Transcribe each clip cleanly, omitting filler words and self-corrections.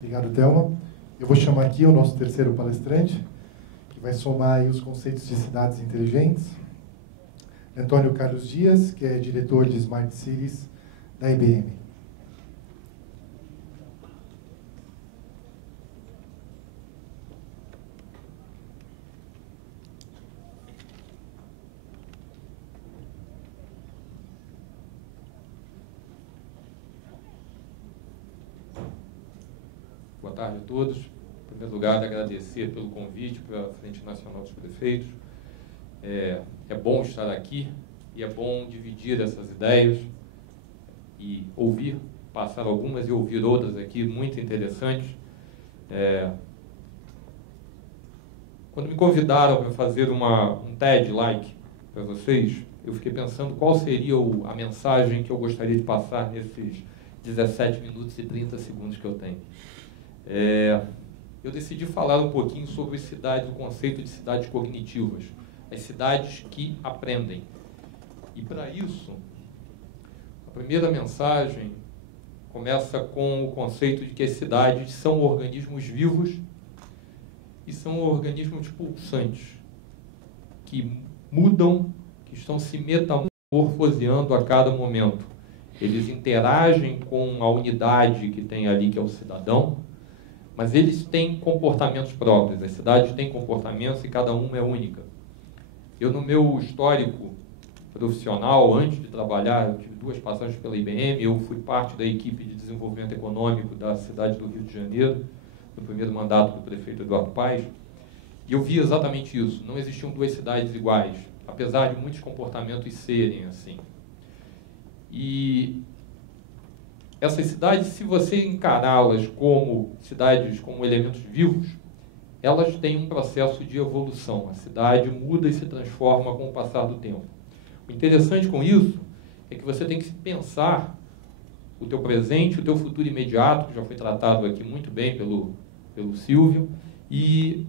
Obrigado, Thelma. Eu vou chamar aqui o nosso terceiro palestrante, que vai somar aí os conceitos de cidades inteligentes. Antônio Carlos Dias, que é diretor de Smart Cities da IBM. Boa tarde a todos. Em primeiro lugar, agradecer pelo convite para a Frente Nacional dos Prefeitos. É bom estar aqui e é bom dividir essas ideias e ouvir, passar algumas e ouvir outras aqui muito interessantes. Quando me convidaram para fazer um TED-like para vocês, eu fiquei pensando qual seria a mensagem que eu gostaria de passar nesses 17 minutos e 30 segundos que eu tenho. Eu decidi falar um pouquinho sobre cidades, o conceito de cidades cognitivas, as cidades que aprendem. E para isso, a primeira mensagem começa com o conceito de que as cidades são organismos vivos e são organismos pulsantes, que mudam, que estão se metamorfoseando a cada momento. Eles interagem com a unidade que tem ali, que é o cidadão, mas eles têm comportamentos próprios. As cidades têm comportamentos e cada uma é única. Eu, no meu histórico profissional, antes de trabalhar, eu tive 2 passagens pela IBM, eu fui parte da equipe de desenvolvimento econômico da cidade do Rio de Janeiro, no primeiro mandato do prefeito Eduardo Paes, e eu vi exatamente isso. Não existiam 2 cidades iguais, apesar de muitos comportamentos serem assim. E essas cidades, se você encará-las como cidades, como elementos vivos, elas têm um processo de evolução. A cidade muda e se transforma com o passar do tempo. O interessante com isso é que você tem que pensar o teu presente, o teu futuro imediato, que já foi tratado aqui muito bem pelo Silvio, e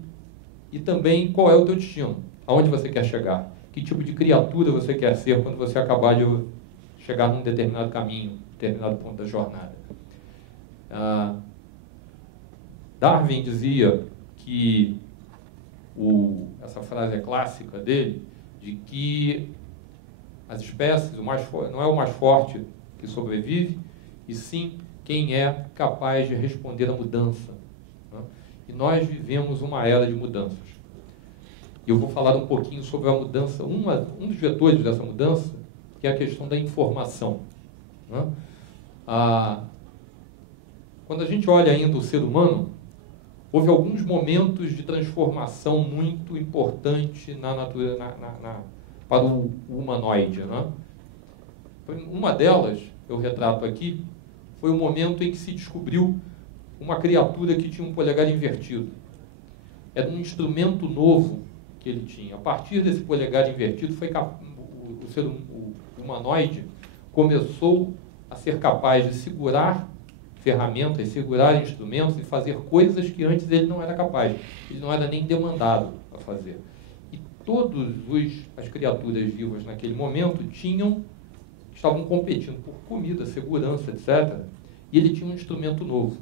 também qual é o teu destino, aonde você quer chegar, que tipo de criatura você quer ser quando você acabar de chegar num determinado caminho, determinado ponto da jornada. Darwin dizia que essa frase é clássica dele, de que as espécies, não é o mais forte que sobrevive, e sim quem é capaz de responder à mudança. Né? E nós vivemos uma era de mudanças. E eu vou falar um pouquinho sobre a mudança, um dos vetores dessa mudança, que é a questão da informação. Né? Quando a gente olha ainda o ser humano, houve alguns momentos de transformação muito importante na natureza, para o humanoide. Né? Uma delas, eu retrato aqui, foi o momento em que se descobriu uma criatura que tinha um polegar invertido. Era um instrumento novo que ele tinha. A partir desse polegar invertido, o humanoide começou a ser capaz de segurar ferramentas, segurar instrumentos e fazer coisas que antes ele não era capaz. Ele não era nem demandado a fazer. E todas as criaturas vivas naquele momento estavam competindo por comida, segurança, etc. E ele tinha um instrumento novo.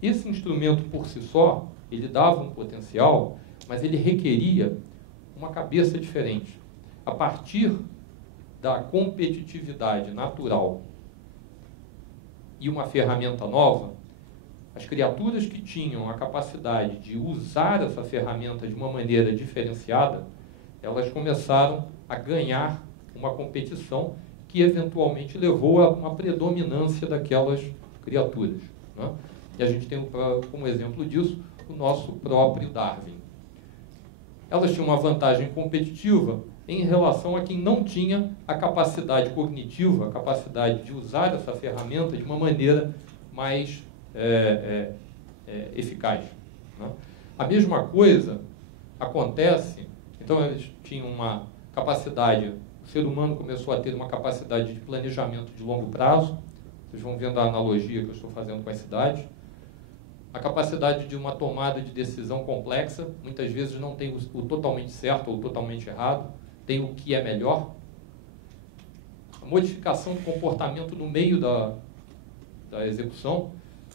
Esse instrumento por si só, ele dava um potencial, mas ele requeria uma cabeça diferente. A partir da competitividade natural e uma ferramenta nova, as criaturas que tinham a capacidade de usar essa ferramenta de uma maneira diferenciada, elas começaram a ganhar uma competição que eventualmente levou a uma predominância daquelas criaturas. Né? E a gente tem como exemplo disso o nosso próprio Darwin. Elas tinham uma vantagem competitiva em relação a quem não tinha a capacidade cognitiva, a capacidade de usar essa ferramenta de uma maneira mais eficaz. Né? A mesma coisa acontece, então eles tinham uma capacidade, o ser humano começou a ter uma capacidade de planejamento de longo prazo, vocês vão vendo a analogia que eu estou fazendo com as cidades, a capacidade de uma tomada de decisão complexa, muitas vezes não tem o totalmente certo ou o totalmente errado, tem o que é melhor. A modificação do comportamento no meio da execução,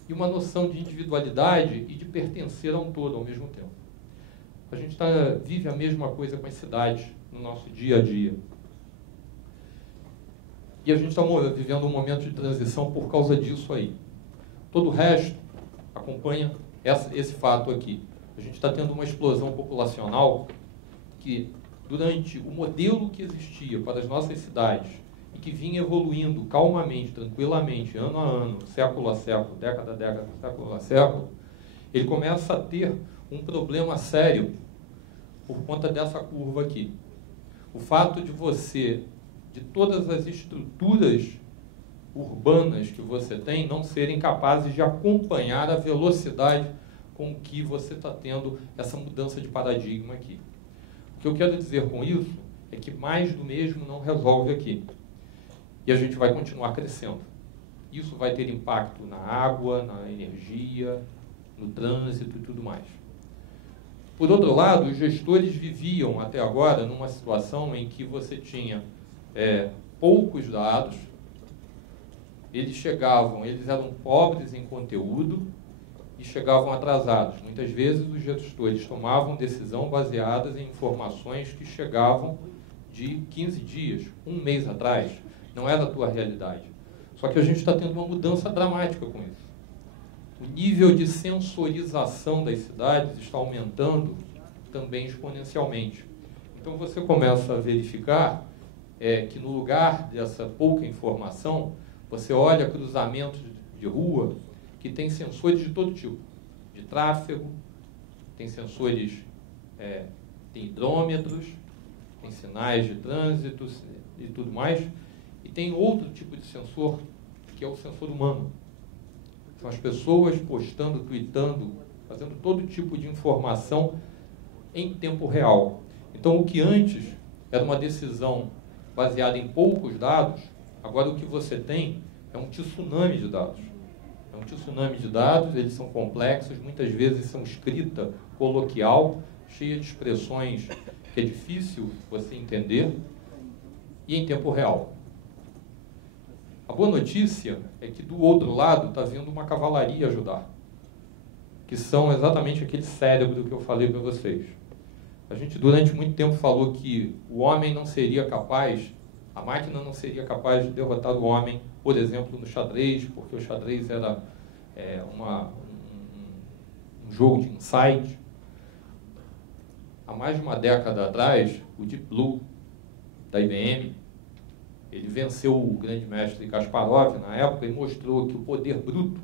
e uma noção de individualidade e de pertencer a um todo ao mesmo tempo. A gente vive a mesma coisa com as cidades no nosso dia a dia. E a gente está vivendo um momento de transição por causa disso aí. Todo o resto acompanha esse fato aqui. A gente está tendo uma explosão populacional que, durante o modelo que existia para as nossas cidades e que vinha evoluindo calmamente, tranquilamente, ano a ano, século a século, década a década, século a século, ele começa a ter um problema sério por conta dessa curva aqui. O fato de todas as estruturas urbanas que você tem, não serem capazes de acompanhar a velocidade com que você está tendo essa mudança de paradigma aqui. O que eu quero dizer com isso é que mais do mesmo não resolve aqui. E a gente vai continuar crescendo. Isso vai ter impacto na água, na energia, no trânsito e tudo mais. Por outro lado, os gestores viviam até agora numa situação em que você tinha poucos dados, eles eram pobres em conteúdo e chegavam atrasados. Muitas vezes os gestores tomavam decisão baseadas em informações que chegavam de 15 dias, um mês atrás. Não era a tua realidade. Só que a gente está tendo uma mudança dramática com isso. O nível de sensorização das cidades está aumentando também exponencialmente. Então você começa a verificar que no lugar dessa pouca informação, você olha cruzamentos de rua que tem sensores de todo tipo, de tráfego, tem sensores, tem hidrômetros, tem sinais de trânsito e tudo mais, e tem outro tipo de sensor, que é o sensor humano. São as pessoas postando, tweetando, fazendo todo tipo de informação em tempo real. Então, o que antes era uma decisão baseada em poucos dados, agora o que você tem é um tsunami de dados. É um tsunami de dados, eles são complexos, muitas vezes são escrita coloquial, cheia de expressões que é difícil você entender, e em tempo real. A boa notícia é que do outro lado está vindo uma cavalaria ajudar, que são exatamente aquele cérebro que eu falei para vocês. A gente durante muito tempo falou que o homem não seria capaz, a máquina não seria capaz de derrotar o homem, por exemplo, no xadrez, porque o xadrez era um jogo de insight. Há mais de uma década atrás, o Deep Blue, da IBM, ele venceu o grande mestre Kasparov na época e mostrou que o poder bruto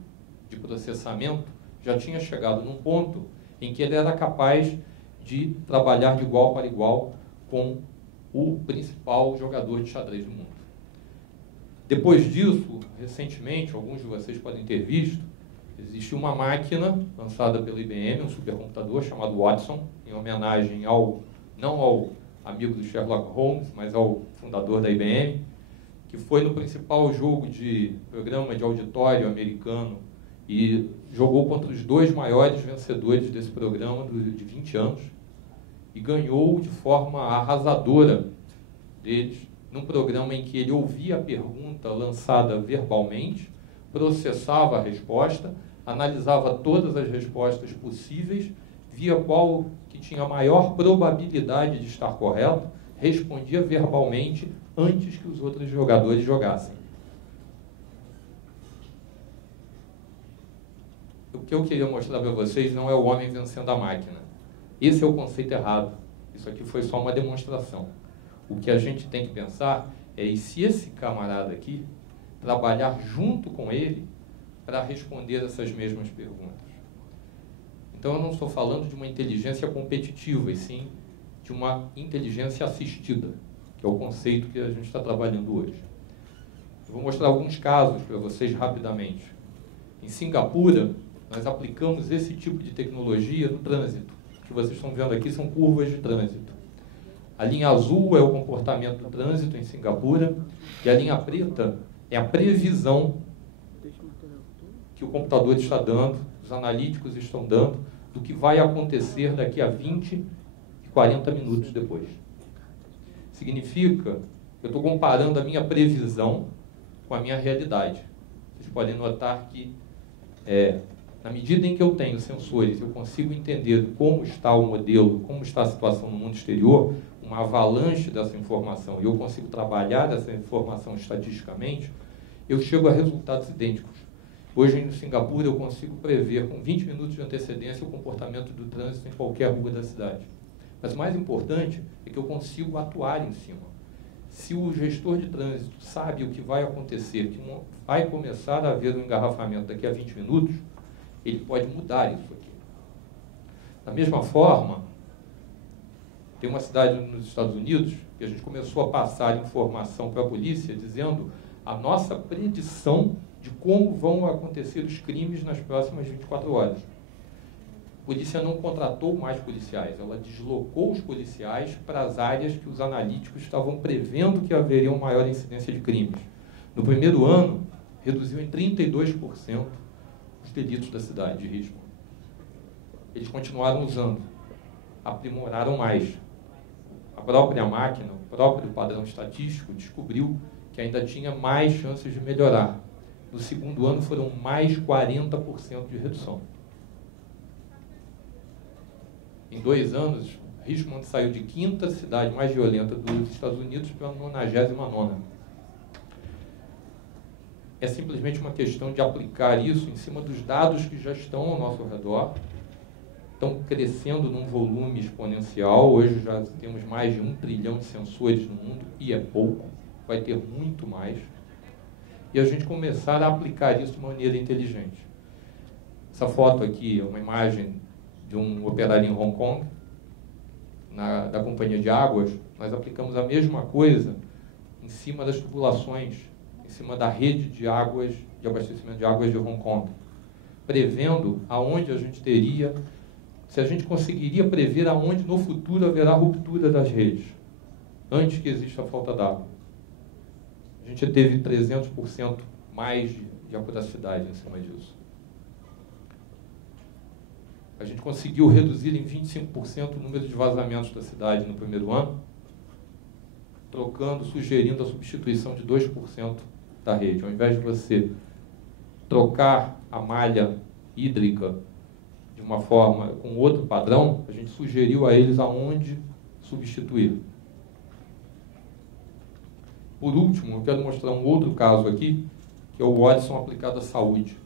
de processamento já tinha chegado num ponto em que ele era capaz de trabalhar de igual para igual com o principal jogador de xadrez do mundo. Depois disso, recentemente, alguns de vocês podem ter visto, existe uma máquina lançada pela IBM, um supercomputador chamado Watson, em homenagem não ao amigo do Sherlock Holmes, mas ao fundador da IBM, que foi no principal jogo de programa de auditório americano e jogou contra os dois maiores vencedores desse programa de 20 anos e ganhou de forma arrasadora deles, num programa em que ele ouvia a pergunta lançada verbalmente, processava a resposta, analisava todas as respostas possíveis, via qual que tinha a maior probabilidade de estar correto, respondia verbalmente antes que os outros jogadores jogassem. O que eu queria mostrar para vocês não é o homem vencendo a máquina. Esse é o conceito errado. Isso aqui foi só uma demonstração. O que a gente tem que pensar é e se esse camarada aqui trabalhar junto com ele para responder essas mesmas perguntas. Então eu não estou falando de uma inteligência competitiva, e sim de uma inteligência assistida, que é o conceito que a gente está trabalhando hoje. Eu vou mostrar alguns casos para vocês rapidamente. Em Singapura, nós aplicamos esse tipo de tecnologia no trânsito. O que vocês estão vendo aqui são curvas de trânsito. A linha azul é o comportamento do trânsito em Singapura, e a linha preta é a previsão que o computador está dando, os analíticos estão dando, do que vai acontecer daqui a 20 e 40 minutos depois. Significa que eu estou comparando a minha previsão com a minha realidade. Vocês podem notar que Na medida em que eu tenho sensores, eu consigo entender como está o modelo, como está a situação no mundo exterior, uma avalanche dessa informação, e eu consigo trabalhar essa informação estatisticamente, eu chego a resultados idênticos. Hoje, em Singapura, eu consigo prever com 20 minutos de antecedência o comportamento do trânsito em qualquer rua da cidade. Mas o mais importante é que eu consigo atuar em cima. Se o gestor de trânsito sabe o que vai acontecer, que vai começar a haver um engarrafamento daqui a 20 minutos, ele pode mudar isso aqui. Da mesma forma, tem uma cidade nos Estados Unidos que a gente começou a passar informação para a polícia dizendo a nossa predição de como vão acontecer os crimes nas próximas 24 horas. A polícia não contratou mais policiais, ela deslocou os policiais para as áreas que os analíticos estavam prevendo que haveria uma maior incidência de crimes. No primeiro ano, reduziu em 32% os delitos da cidade de Richmond. Eles continuaram usando, aprimoraram mais. A própria máquina, o próprio padrão estatístico descobriu que ainda tinha mais chances de melhorar. No segundo ano foram mais 40% de redução. Em 2 anos, Richmond saiu de 5ª cidade mais violenta dos Estados Unidos para a 99ª. É simplesmente uma questão de aplicar isso em cima dos dados que já estão ao nosso redor, estão crescendo num volume exponencial. Hoje já temos mais de 1 trilhão de sensores no mundo, e é pouco, vai ter muito mais. E a gente começar a aplicar isso de maneira inteligente. Essa foto aqui é uma imagem de um operário em Hong Kong, da companhia de águas. Nós aplicamos a mesma coisa em cima das tubulações, em cima da rede de águas, de abastecimento de águas de Hong Kong, prevendo aonde a gente teria, se a gente conseguiria prever aonde no futuro haverá ruptura das redes, antes que exista a falta d'água. A gente teve 300% mais de acuracidade em cima disso. A gente conseguiu reduzir em 25% o número de vazamentos da cidade no primeiro ano, sugerindo a substituição de 2% da rede. Ao invés de você trocar a malha hídrica de uma forma com outro padrão, a gente sugeriu a eles aonde substituir. Por último, eu quero mostrar um outro caso aqui, que é o Watson aplicado à saúde.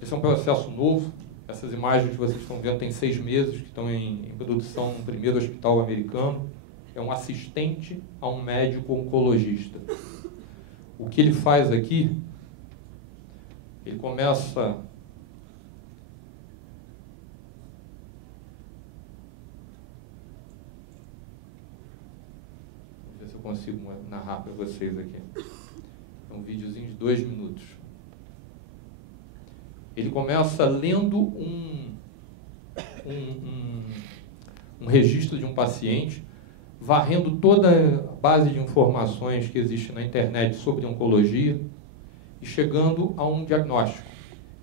Esse é um processo novo. Essas imagens que vocês estão vendo têm 6 meses, que estão em produção no primeiro hospital americano. É um assistente a um médico oncologista. O que ele faz aqui, ele começa... Vamos ver se eu consigo narrar para vocês aqui. É um videozinho de 2 minutos. Ele começa lendo um registro de um paciente, varrendo toda a base de informações que existe na internet sobre oncologia e chegando a um diagnóstico.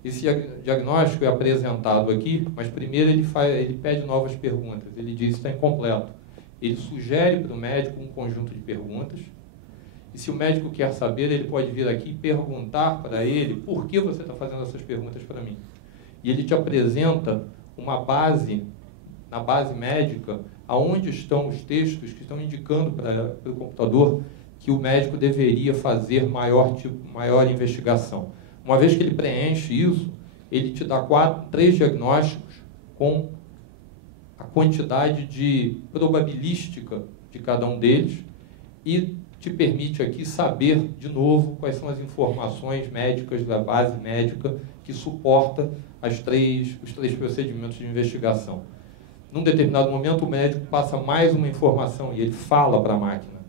Esse diagnóstico é apresentado aqui, mas primeiro ele pede novas perguntas. Ele diz que está incompleto. Ele sugere para o médico um conjunto de perguntas. E se o médico quer saber, ele pode vir aqui e perguntar para ele por que você está fazendo essas perguntas para mim. E ele te apresenta uma base, na base médica, aonde estão os textos que estão indicando para o computador que o médico deveria fazer maior investigação. Uma vez que ele preenche isso, ele te dá 3 diagnósticos com a quantidade de probabilística de cada um deles e te permite aqui saber, de novo, quais são as informações médicas da base médica que suporta os 3 procedimentos de investigação. Num determinado momento, o médico passa mais uma informação e ele fala para a máquina.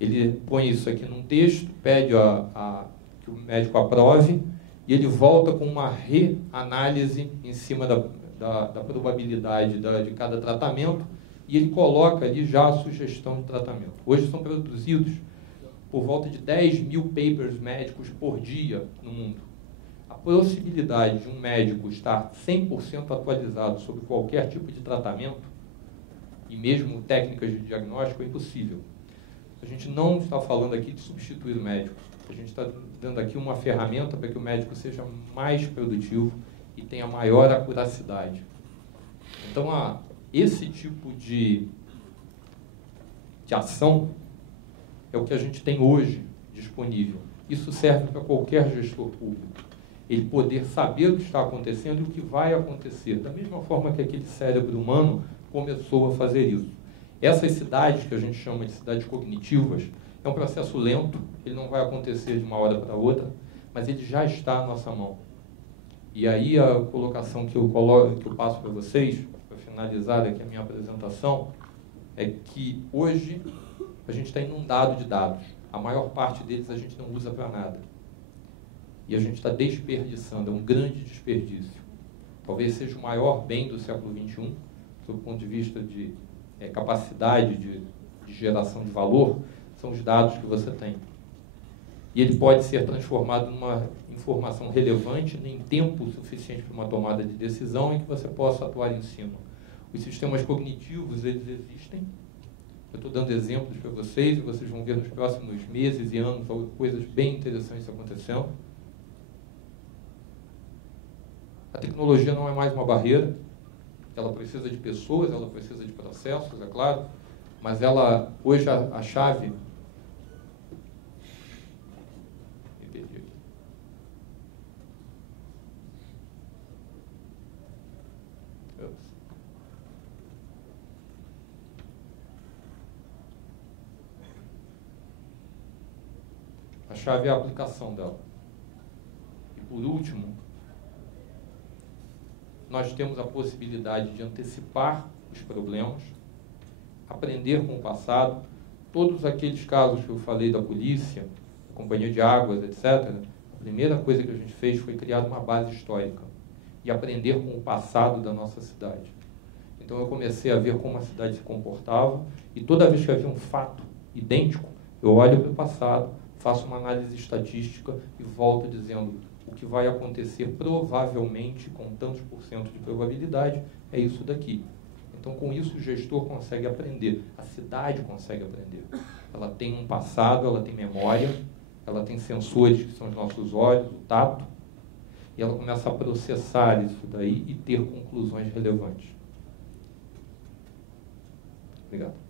Ele põe isso aqui num texto, pede que o médico aprove e ele volta com uma reanálise em cima da probabilidade de cada tratamento e ele coloca ali já a sugestão de tratamento. Hoje são produzidos por volta de 10 mil papers médicos por dia no mundo. A possibilidade de um médico estar 100% atualizado sobre qualquer tipo de tratamento, e mesmo técnicas de diagnóstico, é impossível. A gente não está falando aqui de substituir o médico. A gente está dando aqui uma ferramenta para que o médico seja mais produtivo e tenha maior acuracidade. Então, esse tipo de ação é o que a gente tem hoje disponível. Isso serve para qualquer gestor público. Ele poder saber o que está acontecendo e o que vai acontecer, da mesma forma que aquele cérebro humano começou a fazer isso. Essas cidades, que a gente chama de cidades cognitivas, é um processo lento, ele não vai acontecer de uma hora para outra, mas ele já está à nossa mão. E aí a colocação que eu passo para vocês, para finalizar aqui a minha apresentação, é que hoje a gente está inundado de dados. A maior parte deles a gente não usa para nada. E a gente está desperdiçando, é um grande desperdício. Talvez seja o maior bem do século XXI, do ponto de vista de capacidade de geração de valor, são os dados que você tem. E ele pode ser transformado numa informação relevante em tempo suficiente para uma tomada de decisão em que você possa atuar em cima. Os sistemas cognitivos, eles existem. Eu estou dando exemplos para vocês e vocês vão ver nos próximos meses e anos coisas bem interessantes acontecendo. A tecnologia não é mais uma barreira. Ela precisa de pessoas, ela precisa de processos, é claro, mas ela, hoje, a chave... Me perdi aqui. A chave é a aplicação dela. E, por último, nós temos a possibilidade de antecipar os problemas, aprender com o passado. Todos aqueles casos que eu falei da polícia, da companhia de águas, etc., a primeira coisa que a gente fez foi criar uma base histórica e aprender com o passado da nossa cidade. Então eu comecei a ver como a cidade se comportava e toda vez que havia um fato idêntico, eu olho para o passado, faço uma análise estatística e volto dizendo: o que vai acontecer provavelmente, com tantos % de probabilidade, é isso daqui. Então, com isso, o gestor consegue aprender, a cidade consegue aprender. Ela tem um passado, ela tem memória, ela tem sensores, que são os nossos olhos, o tato, e ela começa a processar isso daí e ter conclusões relevantes. Obrigado.